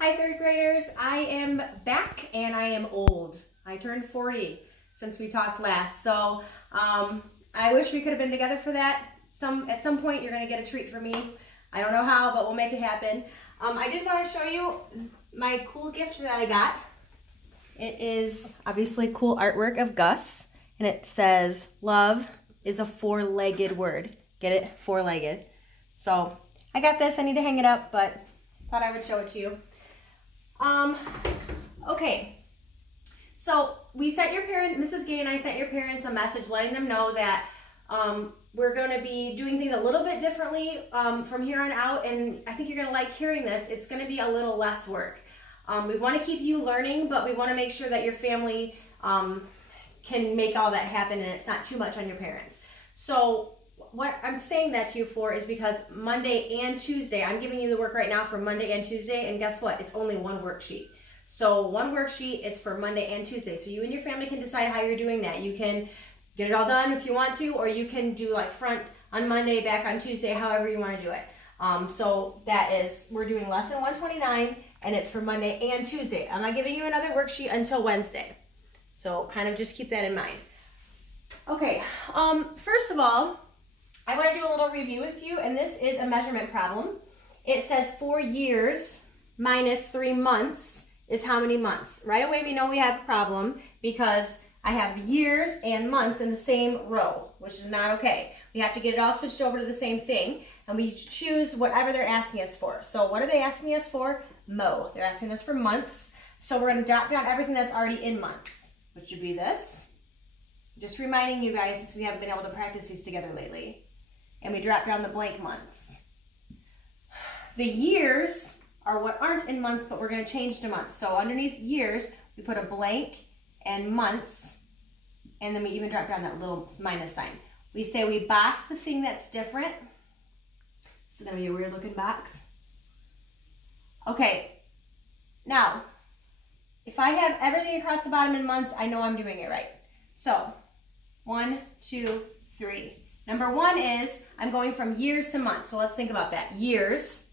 Hi, third graders. I am back and I am old. I turned 40 since we talked last. So I wish we could have been together for that. At some point, you're going to get a treat from me. I don't know how, but we'll make it happen. I did want to show you my cool gift that I got. It is obviously cool artwork of Gus, and it says, "Love is a four-legged word." Get it? Four-legged. So I got this. I need to hang it up, but thought I would show it to you. Okay, so we sent your parents, Mrs. Gay and I sent your parents a message letting them know that we're going to be doing things a little bit differently from here on out, and I think you're going to like hearing this. It's going to be a little less work. We want to keep you learning, but we want to make sure that your family can make all that happen and it's not too much on your parents. So what I'm saying that to you for is because Monday and Tuesday, I'm giving you the work right now for Monday and Tuesday, and guess what? It's only one worksheet. So one worksheet, it's for Monday and Tuesday. So you and your family can decide how you're doing that. You can get it all done if you want to, or you can do like front on Monday, back on Tuesday, however you want to do it. So that is, we're doing lesson 129, and it's for Monday and Tuesday. I'm not giving you another worksheet until Wednesday. So kind of just keep that in mind. Okay, first of all, I want to do a little review with you, and this is a measurement problem. It says 4 years minus 3 months is how many months? Right away we know we have a problem because I have years and months in the same row, which is not okay. We have to get it all switched over to the same thing, and we choose whatever they're asking us for. So what are they asking us for? Mo. They're asking us for months. So we're going to jot down everything that's already in months, which would be this. Just reminding you guys, since we haven't been able to practice these together lately. And we drop down the blank months. The years are what aren't in months, but we're going to change to months. So underneath years, we put a blank and months, and then we even drop down that little minus sign. We say we box the thing that's different. This is going to be a weird looking box. Okay, now, if I have everything across the bottom in months, I know I'm doing it right. So, 1, 2, 3. Number 1 is I'm going from years to months. So let's think about that. Years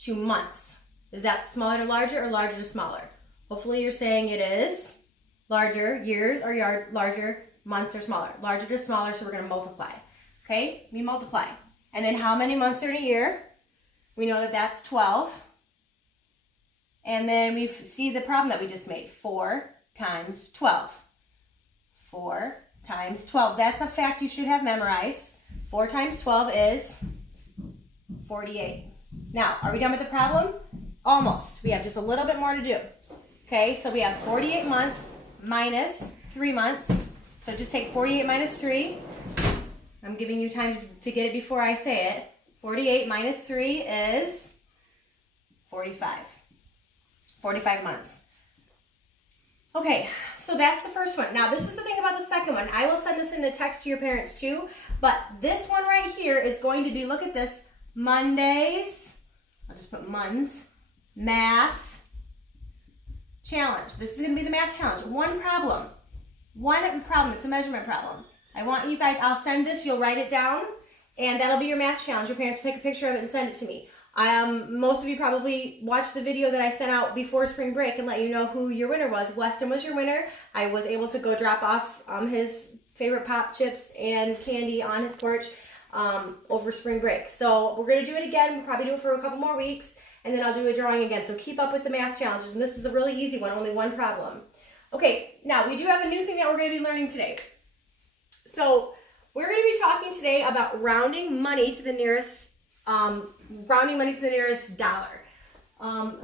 to months. Is that smaller to larger or larger to smaller? Hopefully you're saying it is larger. Years are larger, months are smaller. Larger to smaller, so we're going to multiply. Okay, we multiply. And then how many months are in a year? We know that that's 12. And then we see the problem that we just made. 4 times 12. 4 times 12. That's a fact you should have memorized. 4 times 12 is 48. Now, are we done with the problem? Almost. We have just a little bit more to do. Okay, so we have 48 months minus 3 months. So just take 48 minus 3. I'm giving you time to get it before I say it. 48 minus 3 is 45. 45 months. Okay, so that's the first one. Now, this is the thing about the second one. I will send this in a text to your parents too, but this one right here is going to be, look at this, Mondays, I'll just put Mon's, math challenge. This is going to be the math challenge. One problem, it's a measurement problem. I want you guys, I'll send this, you'll write it down, and that'll be your math challenge. Your parents will take a picture of it and send it to me. Most of you probably watched the video that I sent out before spring break and let you know who your winner was. Weston was your winner. I was able to go drop off his favorite pop chips and candy on his porch over spring break. So we're going to do it again. We'll probably do it for a couple more weeks, and then I'll do a drawing again. So keep up with the math challenges, and this is a really easy one, only one problem. Okay, now we do have a new thing that we're going to be learning today. So we're going to be talking today about rounding money to the nearest dollar.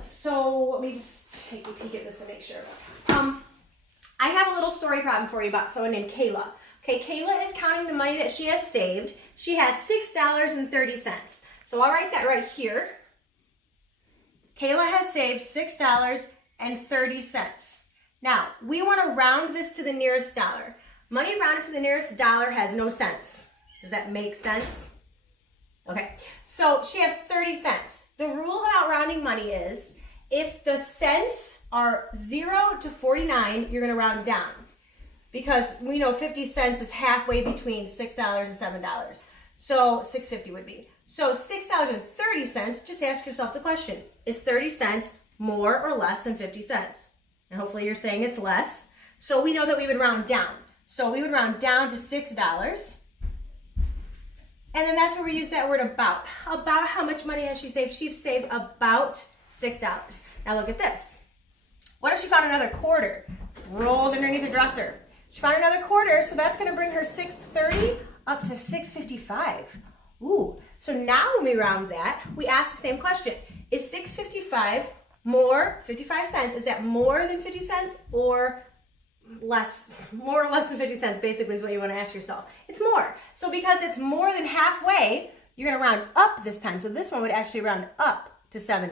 So let me just take a peek at this and make sure. I have a little story problem for you about someone named Kayla. Okay, Kayla is counting the money that she has saved. She has $6.30. So I'll write that right here. Kayla has saved $6.30. Now, we want to round this to the nearest dollar. Money rounded to the nearest dollar has no cents. Does that make sense? Okay, so she has 30 cents. The rule about rounding money is if the cents are 0 to 49, you're going to round down. Because we know 50 cents is halfway between $6 and $7. So $6.50 would be. So $6.30, just ask yourself the question, is 30 cents more or less than 50 cents? And hopefully you're saying it's less. So we know that we would round down. So we would round down to $6. And then that's where we use that word about. About how much money has she saved? She's saved about $6. Now look at this. What if she found another quarter rolled underneath the dresser? She found another quarter, so that's going to bring her $6.30 up to $6.55. Ooh, so now when we round that, we ask the same question. Is $6.55 more, 55 cents, is that more than 50 cents or less, more or less than 50 cents basically is what you want to ask yourself. It's more. So because it's more than halfway, you're going to round up this time. So this one would actually round up to $7.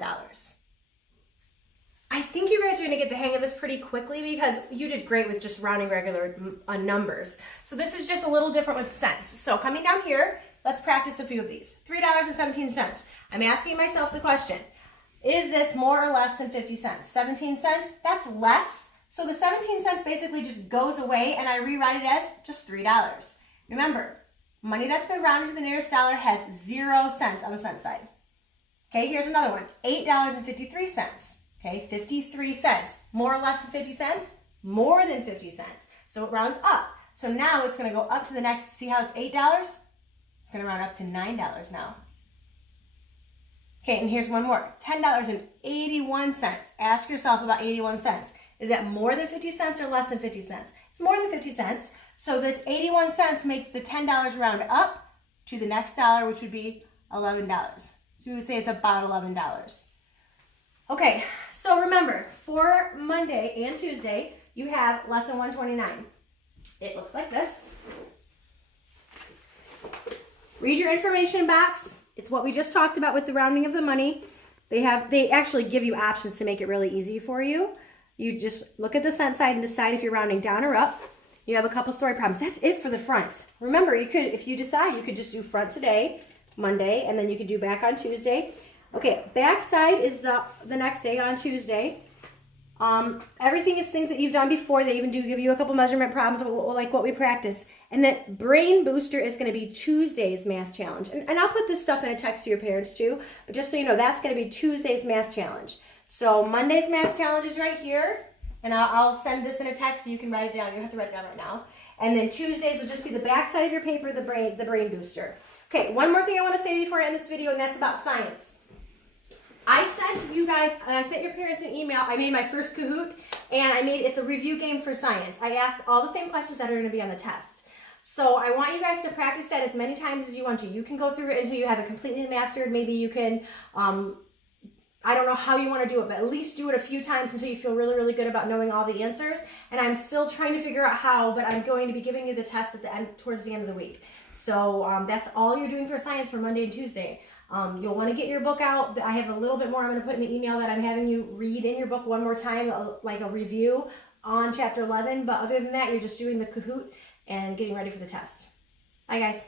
I think you guys are going to get the hang of this pretty quickly because you did great with just rounding regular numbers. So this is just a little different with cents. So coming down here, let's practice a few of these. $3.17. I'm asking myself the question, is this more or less than 50 cents? 17 cents, that's less. So the 17 cents basically just goes away and I rewrite it as just $3. Remember, money that's been rounded to the nearest dollar has 0 cents on the cent side. Okay, here's another one, $8.53. Okay, 53 cents. More or less than 50 cents? More than 50 cents. So it rounds up. So now it's going to go up to the next, see how it's $8? It's going to round up to $9 now. Okay, and here's one more, $10.81. Ask yourself about 81 cents. Is that more than 50 cents or less than 50 cents? It's more than 50 cents. So this 81 cents makes the $10 round up to the next dollar, which would be $11. So we would say it's about $11. Okay, so remember, for Monday and Tuesday, you have lesson 129. It looks like this. Read your information box. It's what we just talked about with the rounding of the money. They actually give you options to make it really easy for you. You just look at the cent side and decide if you're rounding down or up. You have a couple story problems. That's it for the front. Remember, you could, if you decide, you could just do front today, Monday, and then you could do back on Tuesday. Okay, back side is the next day on Tuesday. Everything is things that you've done before. They even do give you a couple measurement problems like what we practice. And that brain booster is going to be Tuesday's math challenge. And I'll put this stuff in a text to your parents too. But just so you know, that's going to be Tuesday's math challenge. So Monday's math challenge is right here. And I'll send this in a text so you can write it down. You don't have to write it down right now. And then Tuesdays will just be the back side of your paper, the brain booster. Okay, one more thing I want to say before I end this video, and that's about science. I sent you guys, and I sent your parents an email. I made my first Kahoot, and it's a review game for science. I asked all the same questions that are going to be on the test. So I want you guys to practice that as many times as you want to. You can go through it until you have it completely mastered. Maybe you can, I don't know how you want to do it, but at least do it a few times until you feel really, really good about knowing all the answers. And I'm still trying to figure out how, but I'm going to be giving you the test at the end, towards the end of the week. So that's all you're doing for science for Monday and Tuesday. You'll want to get your book out. I have a little bit more I'm going to put in the email that I'm having you read in your book one more time, like a review on chapter 11. But other than that, you're just doing the Kahoot and getting ready for the test. Bye, guys.